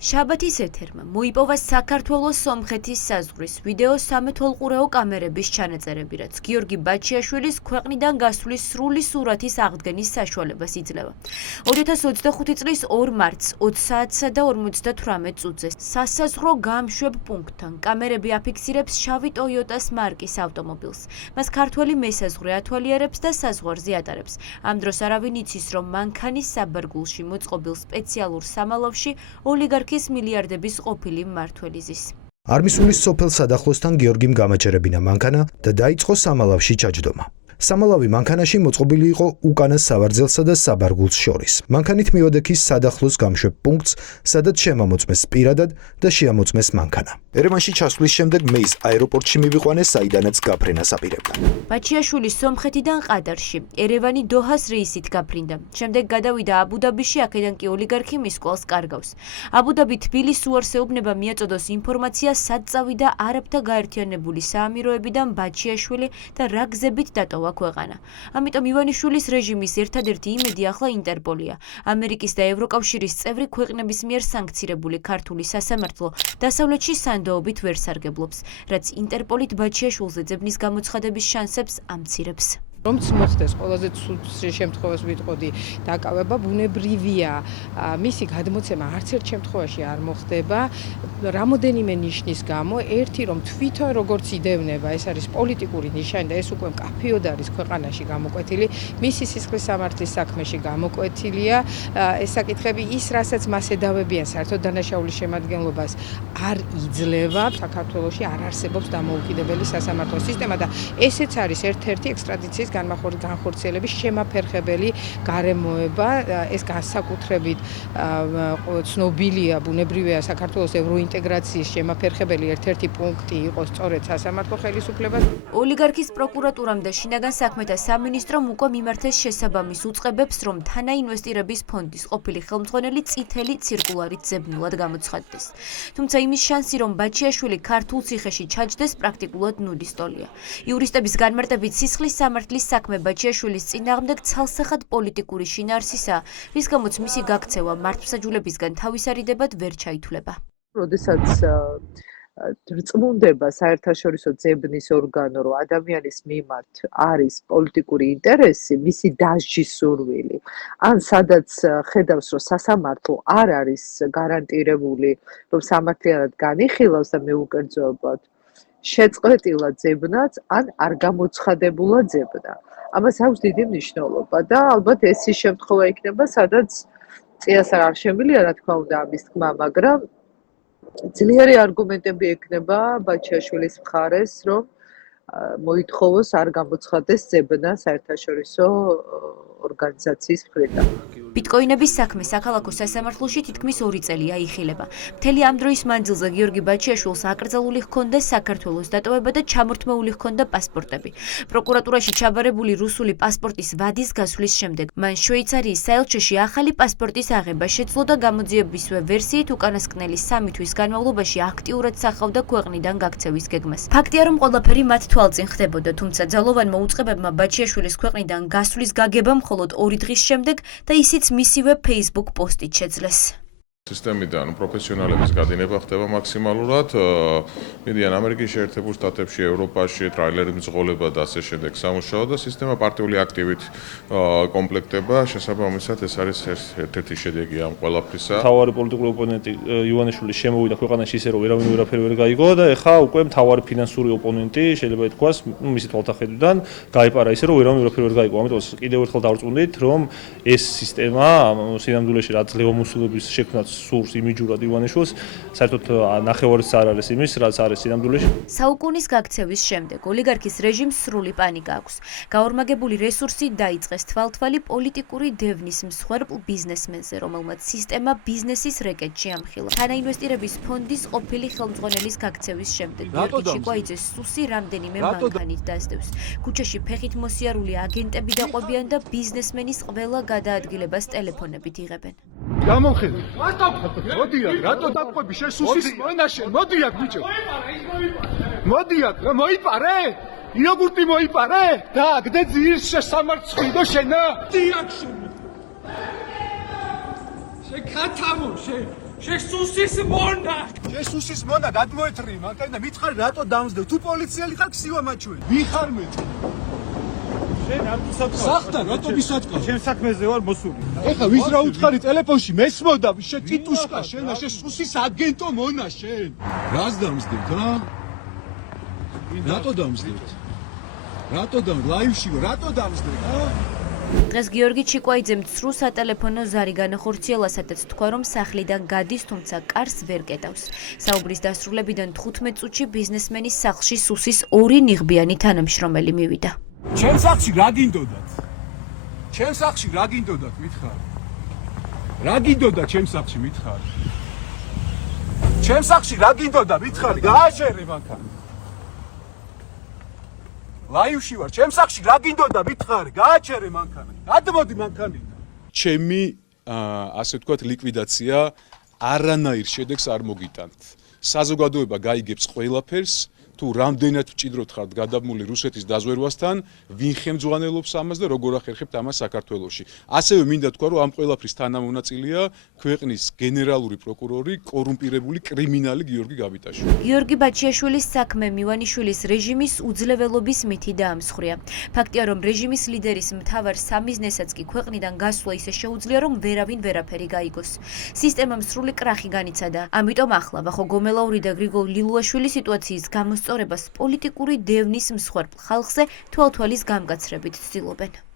შაბათის ეთერმა მოიპოვა საქართველოს სომხეთის საზღვრის ვიდეო სამეთვალყურეო კამერების ჩანაწერები, რაც გიორგი ბაჩიაშვილის ქვეყნიდან გასვლის სრული სურათის აღდგენის საშუალებას იძლევა. 2025 წლის 2 მარტს 20 საათსა და 58 წუთზე სასაზღვრო გამშვებ პუნქტთან კამერები აფიქსირებს შავი ტოიოტას მარკის ავტომობილს. მას ქართველი მესაზღვრე ათვალიერებს და საზღვარზე ატარებს. ამ დროს არავინ იცის, რომ მანქანის საბარგულში მოწყობილ სპეციალურ სამალავში ოლიგარქის მილიარდების ყოფილი მმართველი ზის. არმისულის სოფელ სადახლოსთან გიორგიმ გამაჭერებინა მანქანა და დაიწყო სამალავში ჩაჯდომა. სამალავი მანქანაში მოწყობილი იყო უკანას სავარძელსა და საბარგულს შორის. მანქანით მივადექის სადახლოს გამშვებ პუნქტს, სადაც შემამოწმეს პირადად და შეამოწმეს მანქანა. ერევანში ჩასვლის შემდეგ მეის აეროპორტში მივიყვანეს, საიდანაც გაფრენას აპირებდა. ბაჩიაშვილი სომხეთიდან ყადარში, ერევანი დოჰას რეისით გაფრინდა. შემდეგ გადავიდა აბუდაბიში, აქედან კი ოლიგარქი მის კვალს კარგავს. აბუდაბი თბილისს უარსეუბნება მიაწოდოს ინფორმაცია, სად წავიდა არაბთა გაერთიანებული საამიროებიდან ბაჩიაშვილი და რა გზებით დატოვა ქვეყანა. ამიტომ ივანიშვილის რეჟიმის ერთადერთი იმედი ახლა ინტერპოლია. ამერიკის და ევროკავშირის წევრი ქვეყნების მიერ სანქცირებული ქართული სასამართლო დასავლეთში სანდოობით ვერ სარგებლობს, რაც ინტერპოლით ბაჩიაშვილზე ძებნის გამოცხადების შანსებს ამცირებს. რომც მოხდეს ყველაზე ცუდ შემთხვევას ვიტყოდი დაკავება ბუნებრივია, მისი გადმოცემა არც ერთ შემთხვევაში არ მოხდება. რამოდენიმე ნიშნის გამო, ერთი რომ თვითონ როგორც იდევნება, ეს არის პოლიტიკური ნიშანი და ეს უკვე მკაფიოდ არის ქვეყანაში გამოკვეთილი, მისი სისხლის სამართლის საქმეში გამოკვეთილია. ეს საკითხები ის, რასაც მას ედავებიან საერთოდ დანაშაულის შემადგენლობას არ იძლევა. საქართველოში არ არსებობს დამოუკიდებელი სასამართლო სისტემა და ესეც არის ერთ-ერთი ექსტრადიციის განხორციელების შემაფერხებელი გარემოება. ეს განსაკუთრებით ცნობილია, ბუნებრივია საქართველოს ევროინტეგრაციის შემაფერხებელი ერთ-ერთი პუნქტი იყო სწორედ სასამართლო ხელისუფლება. ოლიგარქის პროკურატურამ და შინაგან საქმეთა სამინისტრომ უკვე მიმართეს შესაბამის უწყებებს, რომ თანაინვესტირების ფონდის ყოფილი ხელმძღვანელი წითელი ცირკულარით ძებნულად გამოცხადდეს. თუმცა იმის შანსი, რომ ბაჩიაშვილი ქართულ ციხეში ჩაჯდეს, პრაქტიკულად ნულის ტოლია. იურისტების განმარტებით სისხლის სამართლის საქმე ბაჩიაშვილის წინააღმდეგ ცალსახად პოლიტიკური შინაარსისაა, რის გამოც მისი გაქცევა მართლმსაჯულებისგან თავისარიდებად ვერ ჩაითვლება. როდესაც რწმუნდება საერთაშორისო ძებნის ორგანო, რომ ადამიანის მიმართ არის პოლიტიკური ინტერესი, მისი დასჯის სურვილი, ან სადაც ხედავს, რომ სასამართლო არ არის გარანტირებული, რომ სამართლიანად განიხილავს და მეუკერძოებად შეწყვეტილა ძებნაც, ან არ გამოცხადებულა ძებნა. ამას აქვს დიდი მნიშვნელობა და ალბათ ეს ის შემთხვევა იქნება, სადაც წიასწარ არ შემილია, რა თქმა უნდა, ამის თქმა, მაგრამ ძლიერი არგუმენტები ექნება ბაჩიაშვილის მხარეს, რომ მოითხოვოს არ გამოცხადდეს ძებნა საერთაშორისო ორგანიზაციის მხრიდან. ბიტკოინების საქმე საქალაქო სასამართლოში თითქმის 2 წელია იხილება. მთელი ამ დროის მანძილზე გიორგი ბაჩიაშვილს აკრძალული ჰქონდა საქართველოს დატოვება და ჩამორთმეული ჰქონდა პასპორტები. პროკურატურაში ჩაბარებული რუსული პასპორტის ვადის გასვლის შემდეგ მან შვეიცარიის საელჩოში ახალი პასპორტის აღება შეძლო და გამოძიებისვე ვერსიით უკანასკნელი 3 თვის განმავლობაში აქტიურად სახავდა ქვეყნიდან გაქცევის გეგმას. ფაქტია, რომ ყველაფერი მათ თვალწინ ხდებოდა, თუმცა ძალოვანმა უწყებებმა ბაჩიაშვილის ქვეყნიდან გასვლის გაგება მხოლოდ 2 დღის შემდეგ და ისიც მისივე Facebook პოსტით შეძლეს. სისტემიდან პროფესიონალების გადინება ხდება მაქსიმალურად. მიდიან ამერიკის შეერთებულ შტატებში, ევროპაში, ტრაილერი მძღოლება და ასე შემდეგ სამუშაო და სისტემა პარტიული აქტივით კომპლექტება. შესაბამისად, ეს არის ერთ-ერთი შედეგი ამ ყველაფრისა. მთავარი პოლიტიკური ოპონენტი ივანიშვილი შემოვიდა ქვეყანაში ისე, რომ ვერავინ ვერაფერი ვერ გაიგო და ეხლა უკვე მთავარი ფინანსური ოპონენტი შეიძლება ითქვას, მისი თვალთახედვიდან გაიპარა ისე, რომ ვერავინ ვერაფერი ვერ გაიგო. ამიტომ კიდევ ერთხელ დავრწმუნდით, რომ ეს სისტემა სინამდვილეში რაც ლევომუსულების შექმნაც სურს იმიჯურად ივანიშვილს, საერთოდ ნახევარიც არ არის იმის, რაც არის სინამდვილეში. საუკუნის გაქცევის შემდეგ ოლიგარქის რეჟიმს სრული პანიკა აქვს. გაორმაგებული რესურსი დაიწყეს თვალთვალი პოლიტიკური დევნის მსხვერპლ ბიზნესმენზე, რომელმაც სისტემა ბიზნესის რეკეტში ამხილა. თანაინვესტირების ფონდის ყოფილი ხელმძღვანელის გაქცევის შემდეგ გიორგი ჩიკვაიძეს სუსი რამდენიმე მანქანით დასდევს. ქუჩაში ფეხით მოსიარული აგენტები დაყვებიან და ბიზნესმენის ყველა გადაადგილებას ტელეფონებით იღებენ. გამომხედე. მოდიაკ, რატო დაყვები შესუსის მონაშენ? მოდიაკ ბიჭო. მოდიაკ, მოიპარე? იოგურტი მოიპარე? და აგდე ძირს შესამარცხიდო შენა? დიაკ შენ. შე ქათამო შე. შესუსის მონა შესუსის მონა გადმოეთრი მანქანა და მითხარი რატო დამსდევ თუ პოლიციელი ხარ ქსივა მაჩვენი ვიხარ მე შენ არ გისაწყალ სახთან რატო გისაწყალ შენ საქმეზე ვარ მოსული ეხა ვის რა უთხარი ტელეფონში მესმოდა შენ ტიტუშკა შენა შესუსის აგენტო მონა შენ რას დამსდევთ ჰა რატო დამსდევთ ლაივში რატო დამსდევთ ჰა დღეს გიორგი ჩიკვაიძემ ცრუ სატელეფონო ზარი განახორციელა, სადაც თქვა, რომ სახლიდან გადის, თუმცა კარს ვერ კეტავს. საუბრის დასრულებიდან 15 წუთში ბიზნესმენის სახლში სუსის 2 ნიღბიანი თანამშრომელი მივიდა. ჩემ სახლში რა გინდოდათ მითხარ რა გინდოდა ჩემ სახლში მითხარ ჩემ სახლში რა გინდოდა მითხარი გააშერე მანქანა ლაივში ვარ ჩემ სახლში რა გინდოდა მითხარი გააჩერე მანქანა გადმოდი მანქანიდან ჩემი ასე ვთქვათ ლიკვიდაცია არანაირ შედეგს არ მოგიტანთ საზოგადოება გაიგებს ყველაფერს თუ რამდენად ვჭიდროთ ხართ გადაბმული რუსეთის დაზვერვასთან ვინ ხელმძღვანელობს ამას და როგორ ახერხებთ ამას საქართველოში ასევე მინდა თქვა რომ ამ ყველაფრის თანამონაწილეა ქვეყნის გენერალური პროკურორი კორუმპირებული კრიმინალი გიორგი გაბიტაშვილი გიორგი ბაჩიაშვილის საქმე მივანიშვილის რეჟიმის უძლეველობის მითი დაამსხვრია. ფაქტია, რომ რეჟიმის ლიდერის მთავარ სამიზნესაც კი ქვეყნიდან გასვლა ისე შეუძლია, რომ ვერავინ ვერაფერი გაიგოს. სისტემამ სრული კრახი განიცადა. ამიტომ ახლა ვახო გომელაური და გრიგოლ ლილუაშვილის სიტუაციის გამოსწორებას პოლიტიკური დევნის მსხვერპლ ხალხზე თვალთვალის გამკაცრებით ცდილობენ.